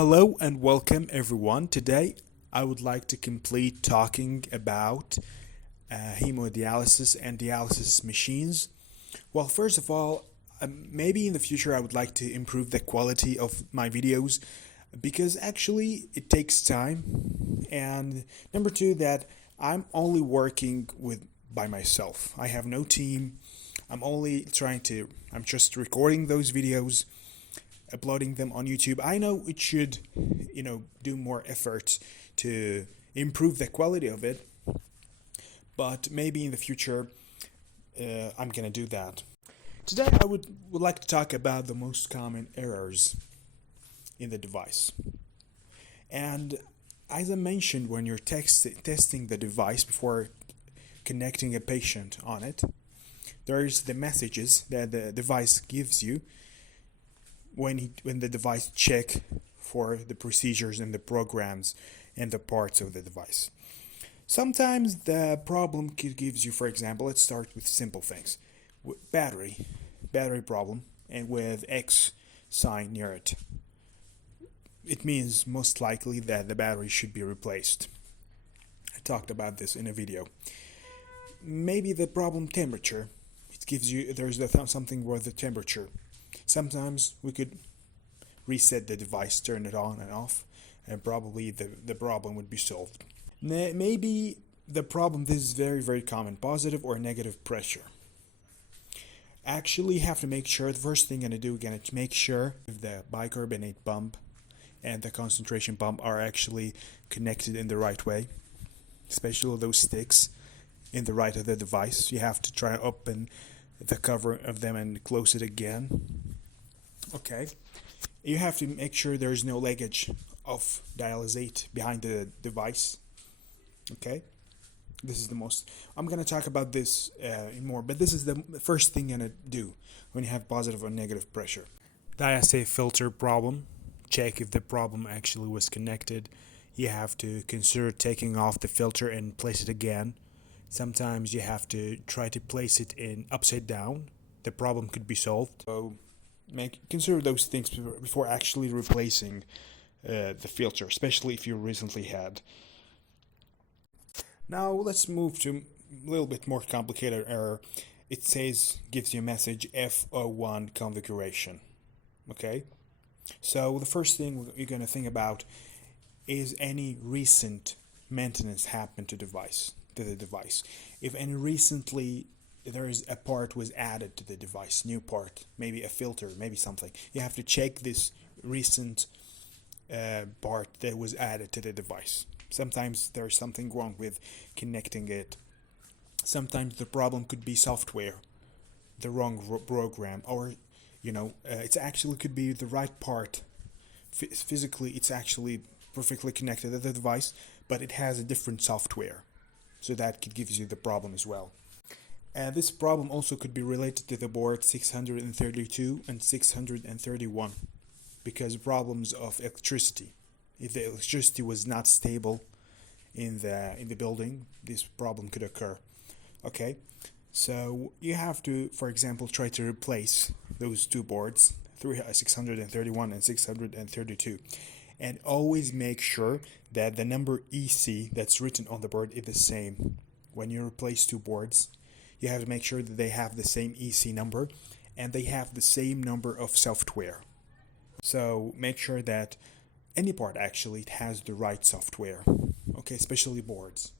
Hello and welcome everyone. Today I would like to complete talking about hemodialysis and dialysis machines. Well, first of all, maybe in the future I would like to improve the quality of my videos because actually it takes time. And number two, that I'm only working by myself. I have no team. I'm just recording those videos, uploading them on YouTube. I know it should, do more effort to improve the quality of it, but maybe in the future I'm gonna do that. Today I would like to talk about the most common errors in the device. And as I mentioned, when you're testing the device before connecting a patient on it, there's the messages that the device gives you when the device check for the procedures and the programs and the parts of the device. Sometimes the problem gives you, for example, let's start with simple things. Battery problem, and with X sign near it. It means most likely that the battery should be replaced. I talked about this in a video. Maybe the problem temperature. It gives you, there's something with the temperature. Sometimes we could reset the device, turn it on and off, and probably the problem would be solved. Maybe the problem, this is very, very common, positive or negative pressure. Actually, you have to make sure, the first thing you're going to make sure if the bicarbonate pump and the concentration pump are actually connected in the right way, especially those sticks in the right of the device. You have to try to open the cover of them and close it again. Okay, you have to make sure there's no leakage of dialysate behind the device. Okay, this is the most, I'm going to talk about this more, but this is the first thing you're going to do when you have positive or negative pressure. Dialysate filter problem, check if the problem actually was connected. You have to consider taking off the filter and place it again. Sometimes you have to try to place it in upside down. The problem could be solved. So consider those things before actually replacing the filter, especially if you recently had. Now let's move to a little bit more complicated error. It gives you a message F01 configuration. Okay, so the first thing you're going to think about is any recent maintenance happened to the device. If any recently there is a part was added to the device, new part, maybe a filter, maybe something, you have to check this recent part that was added to the device. Sometimes there's something wrong with connecting it. Sometimes the problem could be software, the wrong program, or it actually could be the right part. Physically it's actually perfectly connected to the device, but it has a different software, so that could give you the problem as well. This problem also could be related to the board 632 and 631 because problems of electricity. If the electricity was not stable in the building, this problem could occur. Okay, so you have to, for example, try to replace those two boards, 631 and 632, and always make sure that the number EC that's written on the board is the same. When you replace two boards, you have to make sure that they have the same EC number and they have the same number of software. So make sure that any part actually has the right software. Okay, especially boards,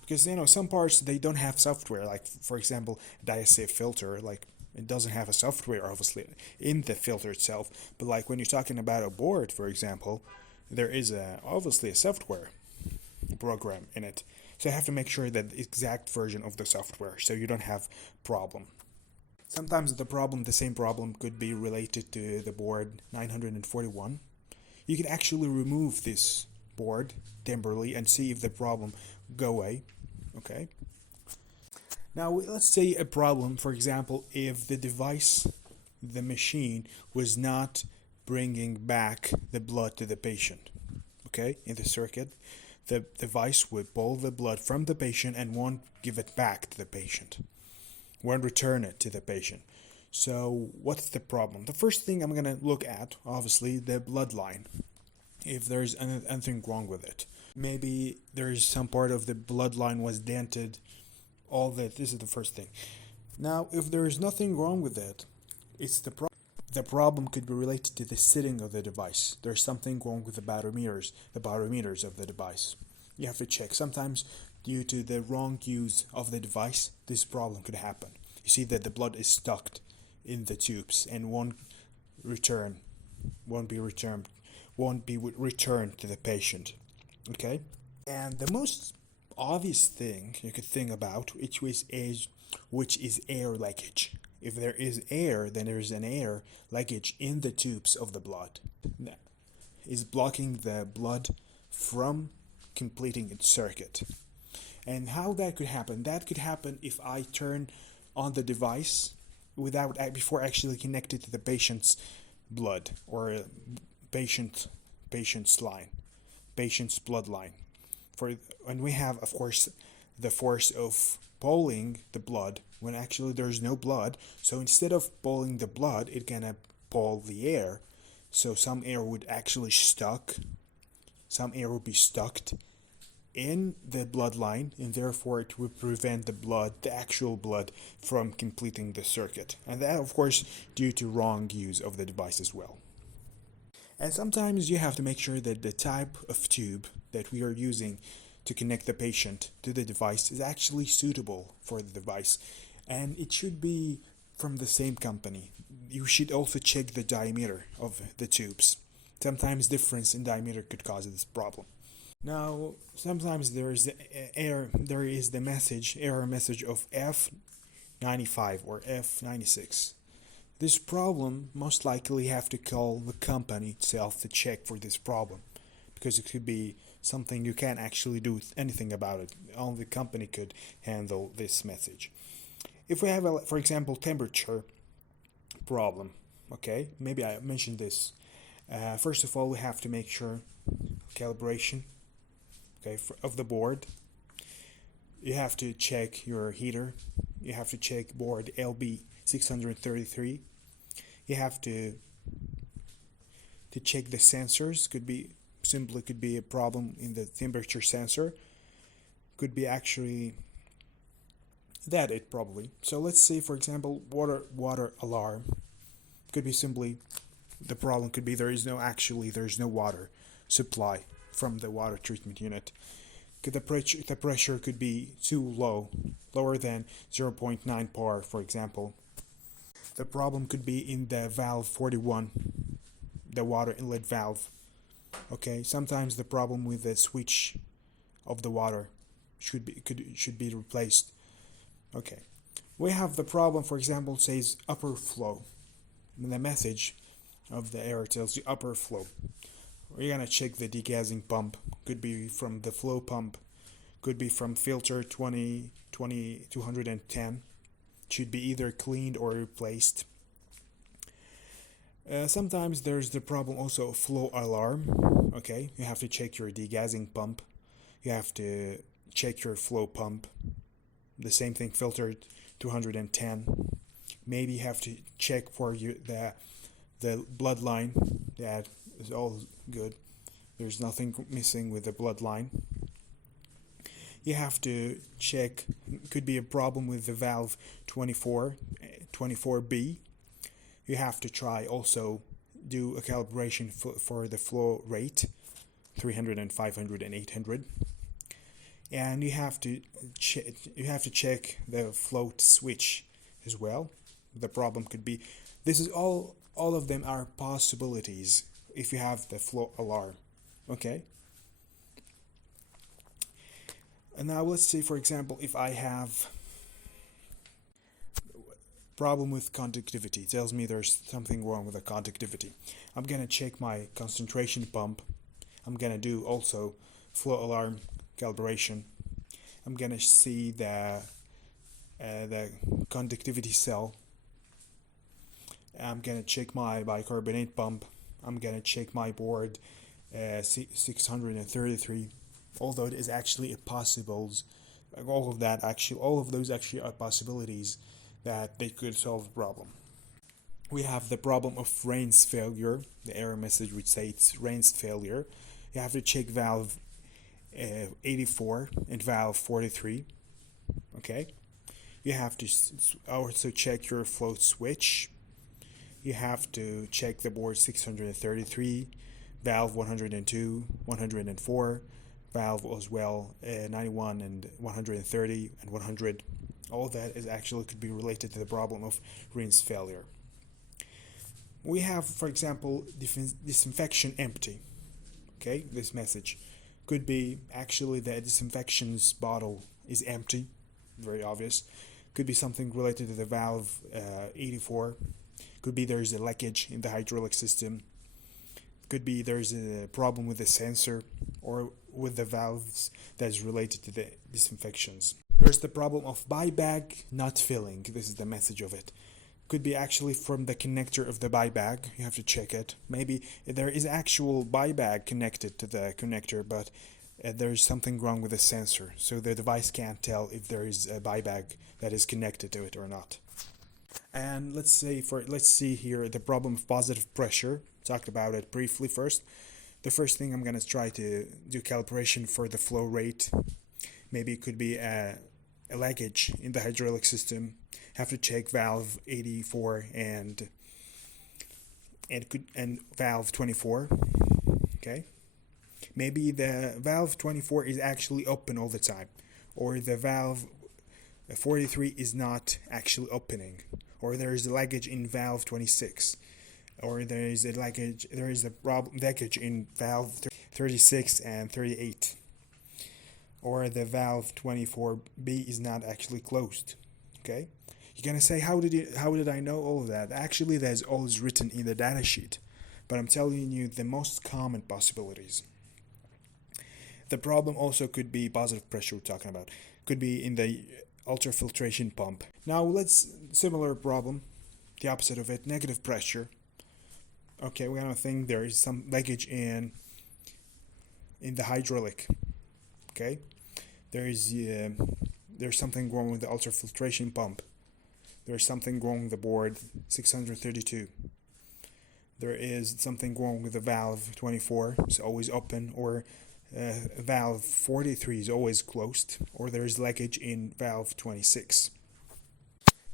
because some parts they don't have software. Like for example, dialysate filter, like it doesn't have a software obviously in the filter itself. But like when you're talking about a board, for example, there is obviously a software program in it. So you have to make sure that the exact version of the software, so you don't have problem. Sometimes the same problem could be related to the board 941. You can actually remove this board temporarily and see if the problem go away. Okay. Now let's say a problem, for example, if the machine was not bringing back the blood to the patient. Okay, in the circuit, the device would pull the blood from the patient and won't give it back to the patient, won't return it to the patient. So what's the problem? The first thing I'm going to look at, obviously, the bloodline. if there's anything wrong with it. Maybe there's some part of the bloodline was dented. All that. This is the first thing. Now, if there is nothing wrong with it, it's the problem could be related to the setting of the device. There's something wrong with the barometers of the device. You have to check. Sometimes, due to the wrong use of the device, this problem could happen. You see that the blood is stuck in the tubes and won't be returned to the patient. Okay? And the most obvious thing you could think about, which is air leakage. If there is air, then there is an air leakage in the tubes of the blood. Is blocking the blood from completing its circuit. And how that could happen? That could happen if I turn on the device before actually connected to the patient's blood or patient's bloodline. And we have, of course, the force of pulling the blood when actually there's no blood. So instead of pulling the blood, it's gonna pull the air. So some air would be stuck in the bloodline, and therefore it would prevent the actual blood, from completing the circuit. And that, of course, due to wrong use of the device as well. And sometimes you have to make sure that the type of tube that we are using to connect the patient to the device is actually suitable for the device, and it should be from the same company. You should also check the diameter of the tubes. Sometimes difference in diameter could cause this problem. Now, sometimes there is the error message of F95 or F96. This problem most likely have to call the company itself to check for this problem, because it could be something you can't actually do anything about it. Only the company could handle this message. If we have, for example, temperature problem, okay, maybe I mentioned this. First of all, we have to make sure calibration, okay, of the board. You have to check your heater. You have to check board LB633. You have to check the sensors. Could be a problem in the temperature sensor. Could be actually it probably. So let's say, for example, water alarm. Could be simply the problem could be there's no water supply from the water treatment unit. The pressure could be too low, lower than 0.9 bar, for example. The problem could be in the valve 41, the water inlet valve. Okay, sometimes the problem with the switch of the water should be replaced. Okay, we have the problem, for example, says upper flow. The message of the error tells you upper flow. We're gonna check the degassing pump. Could be from the flow pump, could be from filter 210. Should be either cleaned or replaced. Sometimes there's the problem also of flow alarm. Okay, you have to check your degassing pump. You have to check your flow pump. The same thing, filter 210. Maybe you have to check for the bloodline. That is all good. There's nothing missing with the bloodline. You have to check, could be a problem with the valve 24B. You have to try also do a calibration for the flow rate, 300 and 500 and 800. And you have to check the float switch as well. The problem could be, this is all of them are possibilities if you have the flow alarm. Okay. And now let's say, for example, if I have problem with conductivity, it tells me there's something wrong with the conductivity. I'm gonna check my concentration pump. I'm gonna do also flow alarm calibration. I'm gonna see the conductivity cell. I'm gonna check my bicarbonate pump. I'm gonna check my board 633. Although it is actually possibles, all of those actually are possibilities that they could solve the problem. We have the problem of Rain's failure, the error message which says it's Rain's failure. You have to check valve 84 and valve 43. Okay, you have to also check your float switch. You have to check the board 633, valve 102, 104, valve as well 91 and 130 and 100. All that is actually could be related to the problem of rinse failure. We have, for example, disinfection empty. Okay, this message could be actually the disinfections bottle is empty, very obvious. Could be something related to the valve 84. Could be there's a leakage in the hydraulic system. Could be there's a problem with the sensor or with the valves that is related to the disinfections. There's the problem of buyback not filling. This is the message of it. Could be actually from the connector of the buyback. You have to check it. Maybe there is actual buyback connected to the connector, but there's something wrong with the sensor, so the device can't tell if there is a buyback that is connected to it or not. And let's see here the problem of positive pressure. Talked about it briefly first. The first thing I'm gonna try to do calibration for the flow rate. Maybe it could be a leakage in the hydraulic system. Have to check valve 84 and valve 24. Okay, maybe the valve 24 is actually open all the time, or the valve 43 is not actually opening, or there is a leakage in valve 26, or there is a leakage in valve 36 and 38, or the valve 24B is not actually closed. Okay, you're gonna say, how did I know all of that? Actually, that's always written in the data sheet, but I'm telling you the most common possibilities. The problem also could be positive pressure we're talking about. Could be in the ultrafiltration pump. Now similar problem, the opposite of it, negative pressure. Okay, we're gonna think there is some leakage in the hydraulic. Okay, there's something wrong with the ultrafiltration pump. There's something wrong with the board 632. There is something wrong with the valve 24, it's always open, or valve 43 is always closed, or there is leakage in valve 26.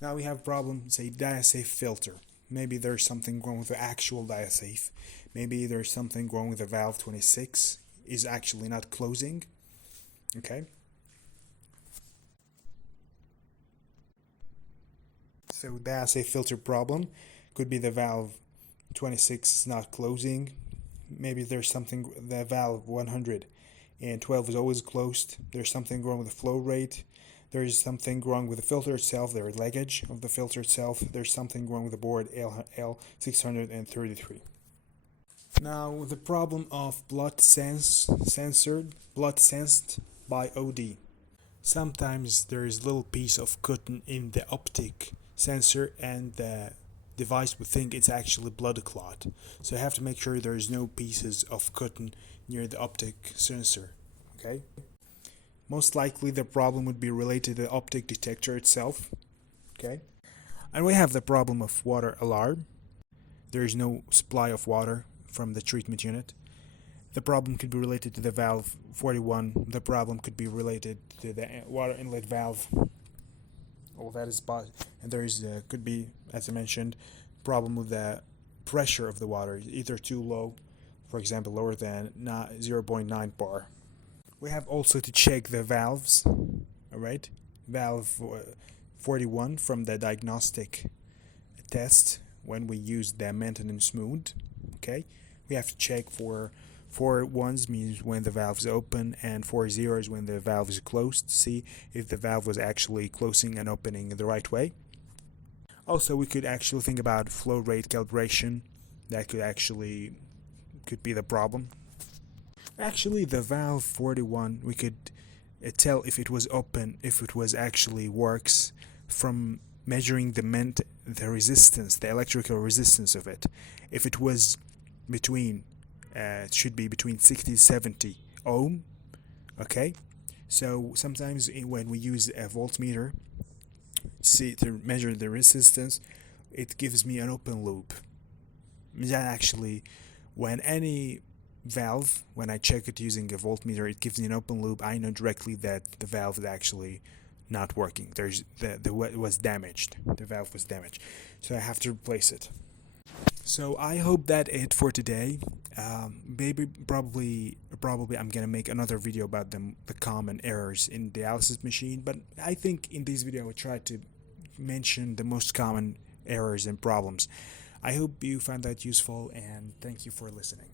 Now we have problem, say, diasafe filter. Maybe there's something wrong with the actual diasafe. Maybe there's something wrong with the valve 26 is actually not closing. Okay, so diasafe filter problem could be the valve 26 is not closing. Maybe there's something, the valve 112 is always closed. There's something wrong with the flow rate. There's something wrong with the filter itself. There's leakage of the filter itself. There's something wrong with the board L633. Now the problem of blood sensed by OD. Sometimes there is a little piece of cotton in the optic sensor and the device would think it's actually blood clot. So I have to make sure there's no pieces of cotton near the optic sensor. Okay. Most likely the problem would be related to the optic detector itself. Okay. And we have the problem of water alarm. There is no supply of water from the treatment unit. The problem could be related to the valve 41. The problem could be related to the water inlet valve. All that is possible. And there is could be, as I mentioned, problem with the pressure of the water, either too low, for example, lower than 0.9 bar. We have also to check the valves. All right, valve 41 from the diagnostic test when we use the maintenance mode. Okay, we have to check for 4 ones means when the valve is open, and 4 zeros when the valve is closed, to see if the valve was actually closing and opening in the right way. Also, we could actually think about flow rate calibration. That could be the problem. Actually, the valve 41, we could tell if it was open, if it was actually works from measuring the resistance, the electrical resistance of it. If it was between it should be between 60 to 70 ohm. Okay, so sometimes when we use a voltmeter to measure the resistance, it gives me an open loop. That actually, when any valve, when I check it using a voltmeter, it gives me an open loop. I know directly that the valve is actually not working. It was damaged. The valve was damaged, so I have to replace it. So I hope that it for today. Probably I'm gonna make another video about the common errors in dialysis machine. But I think in this video I try to mention the most common errors and problems. I hope you found that useful, and thank you for listening.